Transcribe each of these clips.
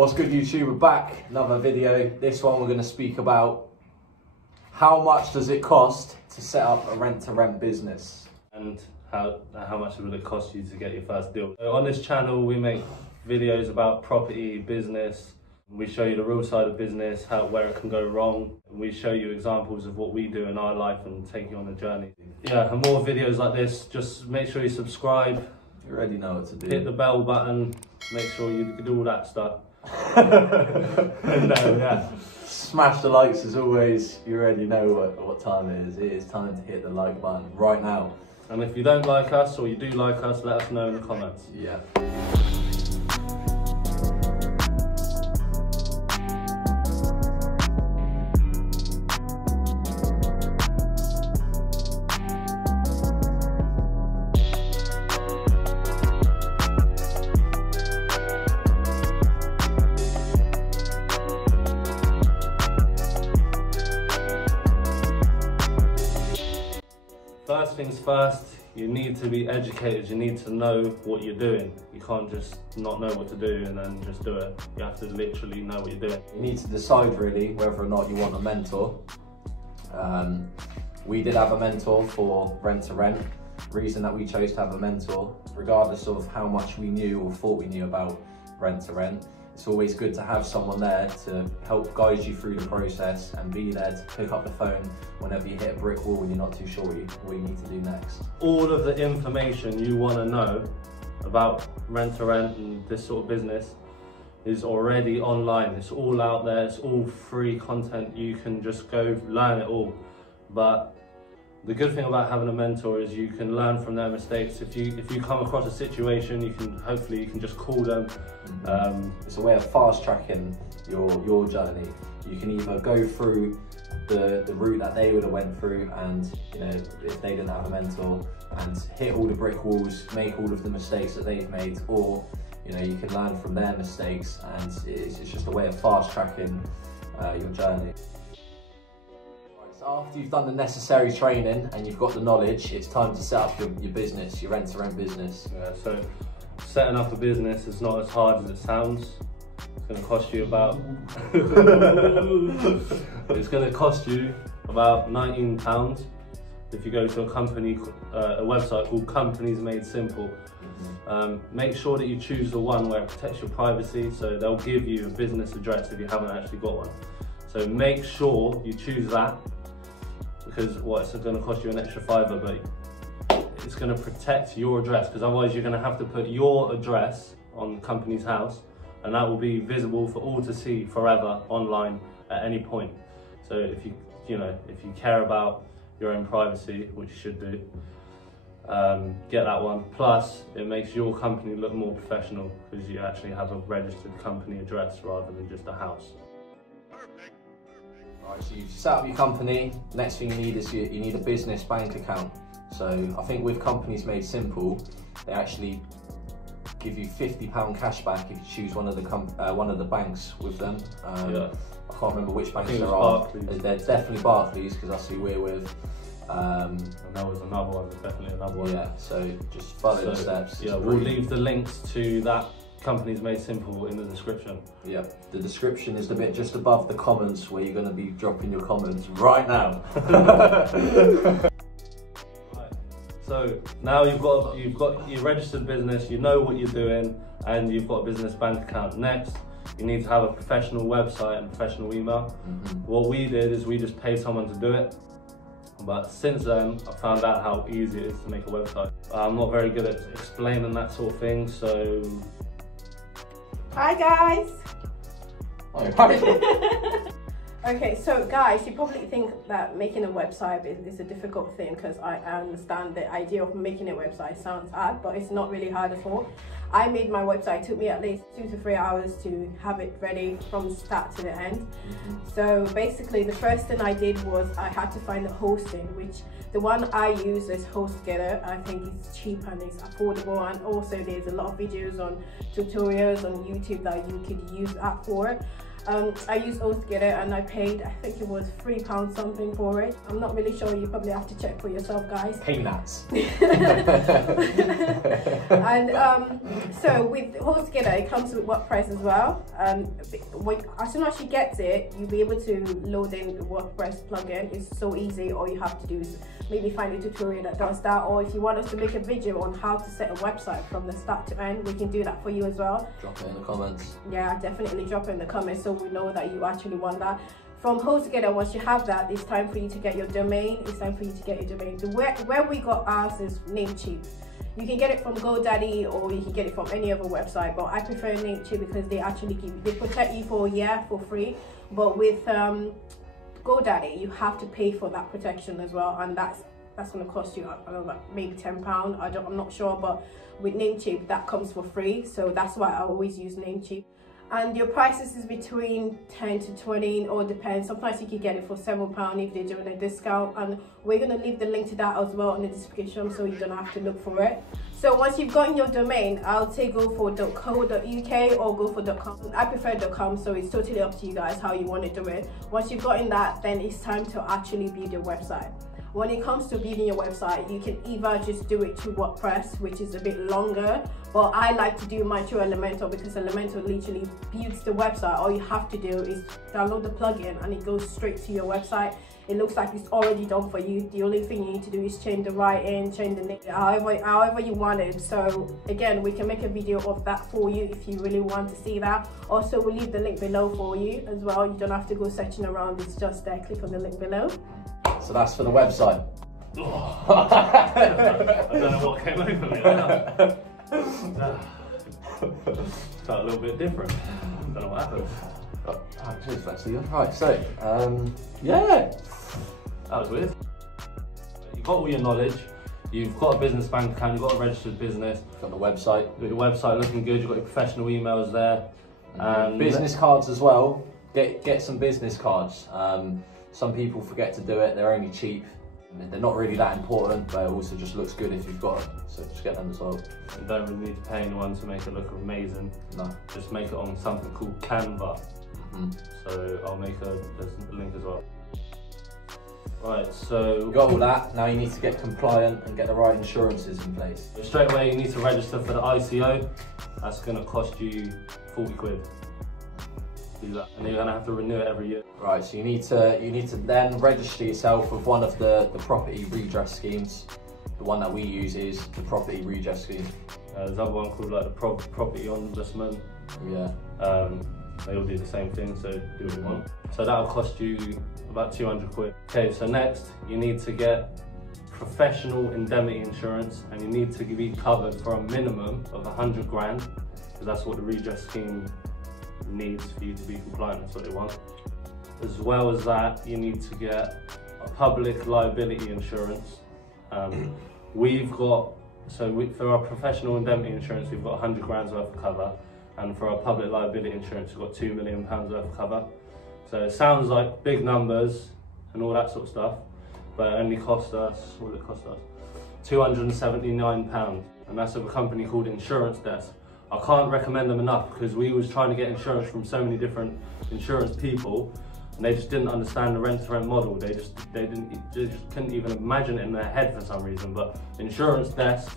What's good, YouTube? We're back, another video. This one we're going to speak about how much does it cost to set up a rent-to-rent business, and how much will it cost you to get your first deal. So on this channel we make videos about property, business. We show you the real side of business, where it can go wrong. We show you examples of what we do in our life and take you on a journey. Yeah, and more videos like this, just make sure you subscribe. You already know what to do. Hit the bell button, make sure you do all that stuff. And yeah. Smash the likes as always. You already know what time it is. It is time to hit the like button right now. And if you don't like us or you do like us, let us know in the comments. Yeah. First things first, you need to be educated, you need to know what you're doing. You can't just not know what to do and then just do it. You have to literally know what you're doing. You need to decide really whether or not you want a mentor. We did have a mentor for rent-to-rent. Reason that we chose to have a mentor, regardless of how much we knew or thought we knew about rent-to-rent, it's always good to have someone there to help guide you through the process and be there to pick up the phone whenever you hit a brick wall and you're not too sure what you need to do next. All of the information you want to know about rent-to-rent and this sort of business is already online. It's all out there, it's all free content. You can just go learn it all. But the good thing about having a mentor is you can learn from their mistakes. If you come across a situation, hopefully you can just call them. It's a way of fast tracking your journey. You can either go through the route that they would have went through, and if they didn't have a mentor, and hit all the brick walls, make all of the mistakes that they've made, or you can learn from their mistakes, and it's just a way of fast tracking your journey. So after you've done the necessary training and you've got the knowledge, it's time to set up your business, your rent-to-rent business. Yeah, so setting up a business is not as hard as it sounds. It's going to cost you about it's going to cost you about £19 if you go to a website called Companies Made Simple. Make sure that you choose the one where it protects your privacy, so they'll give you a business address if you haven't actually got one. So make sure you choose that, because it's going to cost you an extra £5, but it's going to protect your address, because otherwise you're going to have to put your address on the company's house, and that will be visible for all to see forever online at any point. So if you care about your own privacy, which you should do, get that one. Plus, it makes your company look more professional because you actually have a registered company address rather than just a house. Right, so you've set up your company. Next thing you need is you need a business bank account. So I think with Companies Made Simple, they actually give you £50 cash back if you choose one of the banks with them. Yeah. I can't remember which banks there are. They're definitely Barclays, because that's who we're with. And there was another one, there's definitely another one. Yeah, so just follow the steps. Yeah, we'll leave the links to that Companies Made Simple in the description. Yeah, the description is the bit just above the comments where you're going to be dropping your comments right now. Right. So now you've got your registered business, you know what you're doing, and you've got a business bank account. Next, you need to have a professional website and professional email. What we did is we just paid someone to do it. But since then, I found out how easy it is to make a website. I'm not very good at explaining that sort of thing, so... Hi guys! Hi. Okay, so guys, you probably think that making a website is a difficult thing, because I understand the idea of making a website sounds hard, but it's not really hard at all. I made my website, it took me at least 2 to 3 hours to have it ready from start to the end. So basically the first thing I did was I had to find the hosting, which the one I use is HostGator. I think it's cheap and it's affordable, and also there's a lot of videos on tutorials on YouTube that you could use that for. I used HostGator and I paid, I think it was £3 something for it. I'm not really sure, you probably have to check for yourself, guys. Peanuts. And so with HostGator, it comes with WordPress as well. As soon as you get it, you'll be able to load in the WordPress plugin. It's so easy. All you have to do is maybe find a tutorial that does that, or if you want us to make a video on how to set a website from the start to end, we can do that for you as well. Drop it in the comments. Yeah, definitely drop it in the comments so we know that you actually want that. From HostGator, once you have that, it's time for you to get your domain. It's time for you to get your domain. Where we got ours is Namecheap. You can get it from GoDaddy or you can get it from any other website, but I prefer Namecheap because they protect you for a year for free. But with GoDaddy, you have to pay for that protection as well, and that's going to cost you, I don't know, maybe £10. I'm not sure, but with Namecheap that comes for free, so that's why I always use Namecheap. And your prices is between 10 to 20, or depends. Sometimes you can get it for £7 if they're doing a discount, and we're going to leave the link to that as well in the description so you don't have to look for it. So once you've gotten your domain, I'll say go for .co.uk or go for .com. I prefer .com, so it's totally up to you guys how you want to do it. Once you've gotten that, then it's time to actually build your website. When it comes to building your website, you can either just do it through WordPress, which is a bit longer, but I like to do mine through Elementor because Elementor literally builds the website. All you have to do is download the plugin and it goes straight to your website. It looks like it's already done for you. The only thing you need to do is change the writing, change the name, however you want it. So again, we can make a video of that for you if you really want to see that. Also, we'll leave the link below for you as well. You don't have to go searching around, it's just there. Click on the link below. So that's for the website. I don't know what came over me. Felt a little bit different. Don't know what happened. Cheers, actually. Right, so, yeah. That was weird. You've got all your knowledge. You've got a business bank account. You've got a registered business. Got the website. You've got your website looking good. You've got your professional emails there. And business cards as well. Get some business cards. Some people forget to do it. They're only cheap. They're not really that important, but it also just looks good if you've got it. So just get them as well. You don't really need to pay anyone to make it look amazing. No. Just make it on something called Canva. So I'll make a link as well. Right, so you got all that. Now you need to get compliant and get the right insurances in place. Straight away, you need to register for the ICO. That's going to cost you 40 quid. Do that, and you're going to have to renew it every year. Right, so you need to then register yourself with one of the property redress schemes. The one that we use is the property redress scheme. There's another one called like the property ombudsman. Yeah. They all do the same thing, so do what you want. So that'll cost you about 200 quid. Okay, so next you need to get professional indemnity insurance, and you need to be covered for a minimum of 100 grand, because that's what the redress scheme needs for you to be compliant. That's what they want. As well as that, you need to get a public liability insurance. For our professional indemnity insurance, we've got 100 grand's worth of cover. And for our public liability insurance, we've got £2 million worth of cover. So it sounds like big numbers and all that sort of stuff, but it only cost us, what did it cost us? £279, and that's of a company called Insurance Desk. I can't recommend them enough because we was trying to get insurance from so many different insurance people, and they just didn't understand the rent-to-rent model. They just couldn't even imagine it in their head for some reason. But Insurance Desk,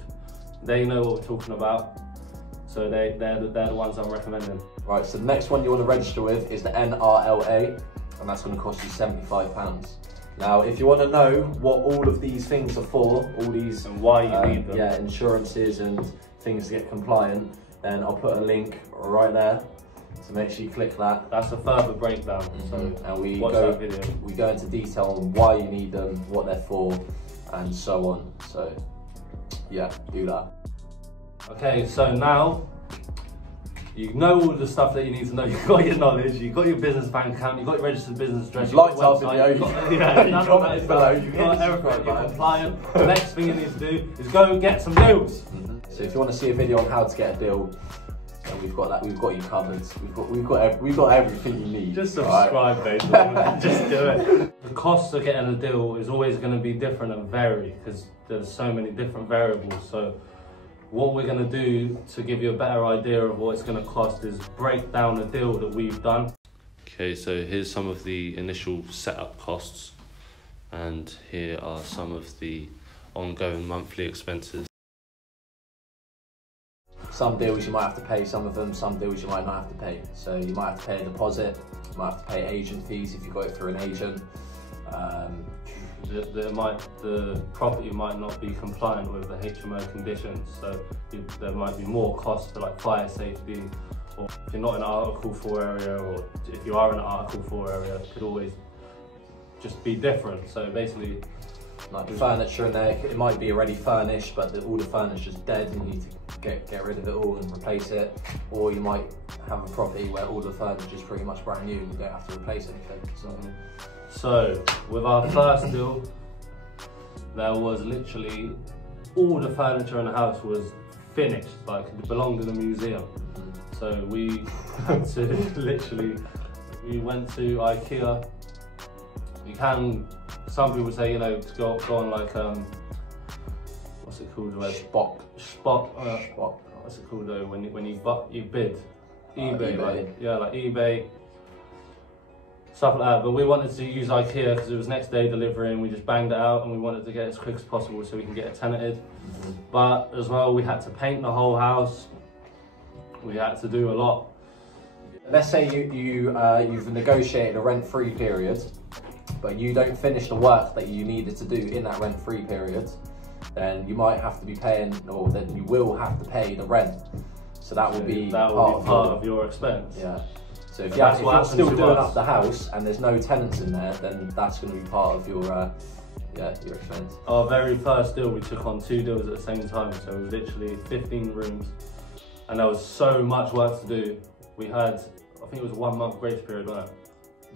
they know what we're talking about. So they're the ones I'm recommending. Right, so the next one you want to register with is the NRLA, and that's going to cost you £75. Now, if you want to know what all of these things are for, all these and why you need them, yeah, insurances and things to get compliant, then I'll put a link right there. So make sure you click that. That's a further breakdown. So and we watch that video. We go into detail on why you need them, what they're for, and so on. So yeah, do that. Okay, so now you know all the stuff that you need to know. You've got your knowledge, you've got your business bank account, you've got your registered business address, you've liked our video, you've got everything, you're compliant. The next thing you need to do is go get some deals. So if you want to see a video on how to get a deal, then we've got that. We've got you covered. We've got everything you need. Just subscribe, basically, and just do it. The cost of getting a deal is always going to be different and vary because there's so many different variables. So what we're going to do to give you a better idea of what it's going to cost is break down a deal that we've done. Okay, so here's some of the initial setup costs, and here are some of the ongoing monthly expenses. Some deals you might have to pay some of them, some deals you might not have to pay. So you might have to pay a deposit, you might have to pay agent fees if you got it through an agent. The property might not be compliant with the HMO conditions, so there might be more costs for like fire safety, or if you're not in an Article 4 area, or if you are in an Article 4 area, it could always just be different. So basically, like furniture in there, it might be already furnished, but all the furniture's dead and you need to get rid of it all and replace it. Or you might have a property where all the furniture's pretty much brand new and you don't have to replace anything. So with our first deal, there was literally all the furniture in the house was finished, like it belonged in a museum. So we had to we went to IKEA. You can, some people say, you know, to go on like, what's it called? Spock. What's it called though, when you bid? eBay. eBay. Like eBay. Stuff like that, but we wanted to use IKEA because it was next day delivery and we just banged it out and we wanted to get it as quick as possible so we can get it tenanted. But as well, we had to paint the whole house. We had to do a lot. Let's say you've negotiated a rent-free period, but you don't finish the work that you needed to do in that rent-free period, then you might have to be paying, or then you will have to pay the rent. So that will be part of your expense. Yeah. So if you're still doing up the house and there's no tenants in there, then that's going to be part of your expense. Our very first deal, we took on 2 deals at the same time, so it was literally 15 rooms, and there was so much work to do. We had, I think it was a 1 month grace period, wasn't it?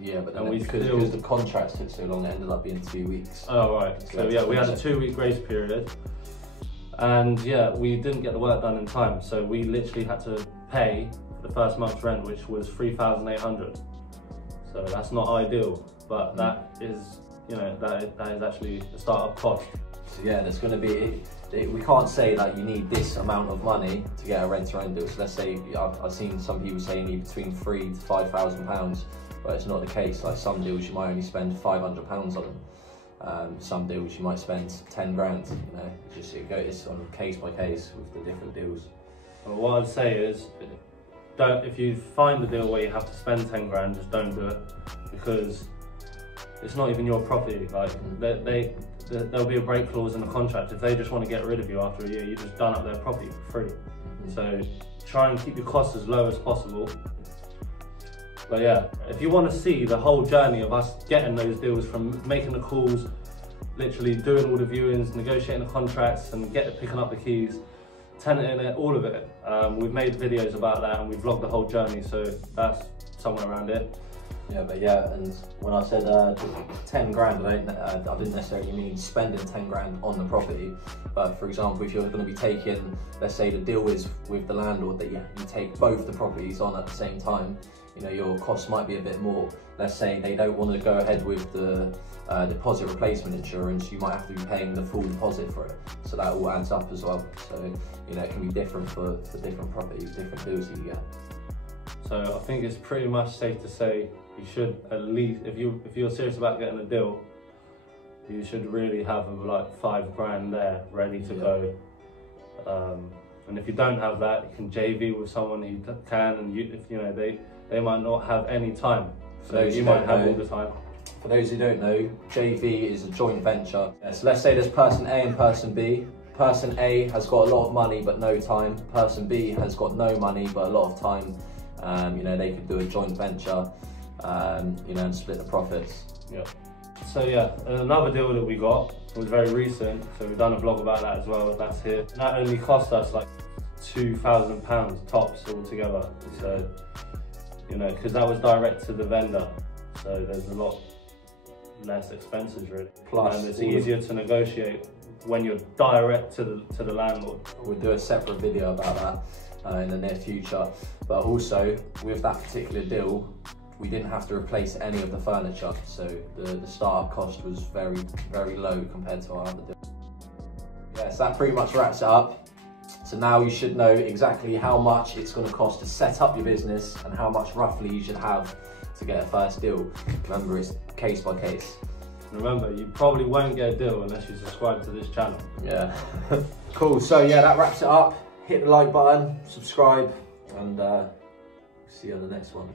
Yeah, but then because the contracts took so long, it ended up being 2 weeks. Oh right, so yeah, we had a 2-week grace period, and yeah, we didn't get the work done in time, so we literally had to pay the first month's rent, which was 3,800. So that's not ideal, but that is, you know, that is actually the startup cost. So yeah, there's going to be, we can't say that you need this amount of money to get a rent-to-own deal. So let's say, I've seen some people say you need between £3,000 to £5,000, but it's not the case. Like some deals you might only spend £500 on them. Some deals you might spend 10 grand, you know, it's on case by case with the different deals. Well, what I'd say is, if you find a deal where you have to spend 10 grand, just don't do it, because it's not even your property. Like there'll be a break clause in the contract. If they just want to get rid of you after a year, you've just done up their property for free. So try and keep your costs as low as possible. But yeah, if you want to see the whole journey of us getting those deals, from making the calls, literally doing all the viewings, negotiating the contracts, and picking up the keys, tenanting it, all of it. We've made videos about that and we've vlogged the whole journey, so that's somewhere around it. Yeah, but yeah, and when I said 10 grand, I didn't necessarily mean spending 10 grand on the property. But for example, if you're going to be taking, let's say the deal is with the landlord that you take both the properties on at the same time, you know, your costs might be a bit more. Let's say they don't want to go ahead with the deposit replacement insurance, you might have to be paying the full deposit for it. So that all adds up as well. So, you know, it can be different for different properties, different deals that you get. So I think it's pretty much safe to say you should at least, if you're serious about getting a deal, you should really have like 5 grand there ready to go. And if you don't have that, you can JV with someone who can, and if you know they might not have any time, so you might have all the time. For those who don't know, JV is a joint venture. So let's say there's person A and person B. Person A has got a lot of money but no time. Person B has got no money but a lot of time. You know, they could do a joint venture, you know, and split the profits. Yeah. So yeah, another deal that we got was very recent, so we've done a vlog about that as well. That's here. That only cost us like £2,000 tops altogether. So, you know, because that was direct to the vendor, so there's a lot less expenses really. Plus, and it's easier to negotiate when you're direct to the landlord. We'll do a separate video about that in the near future. But also, with that particular deal, we didn't have to replace any of the furniture, so the startup cost was very, very low compared to our other deal. Yeah, so that pretty much wraps it up. So now you should know exactly how much it's going to cost to set up your business and how much roughly you should have to get a first deal. Remember, it's case by case. Remember, you probably won't get a deal unless you subscribe to this channel. Yeah. Cool, so yeah, that wraps it up. Hit the like button, subscribe, and see you on the next one.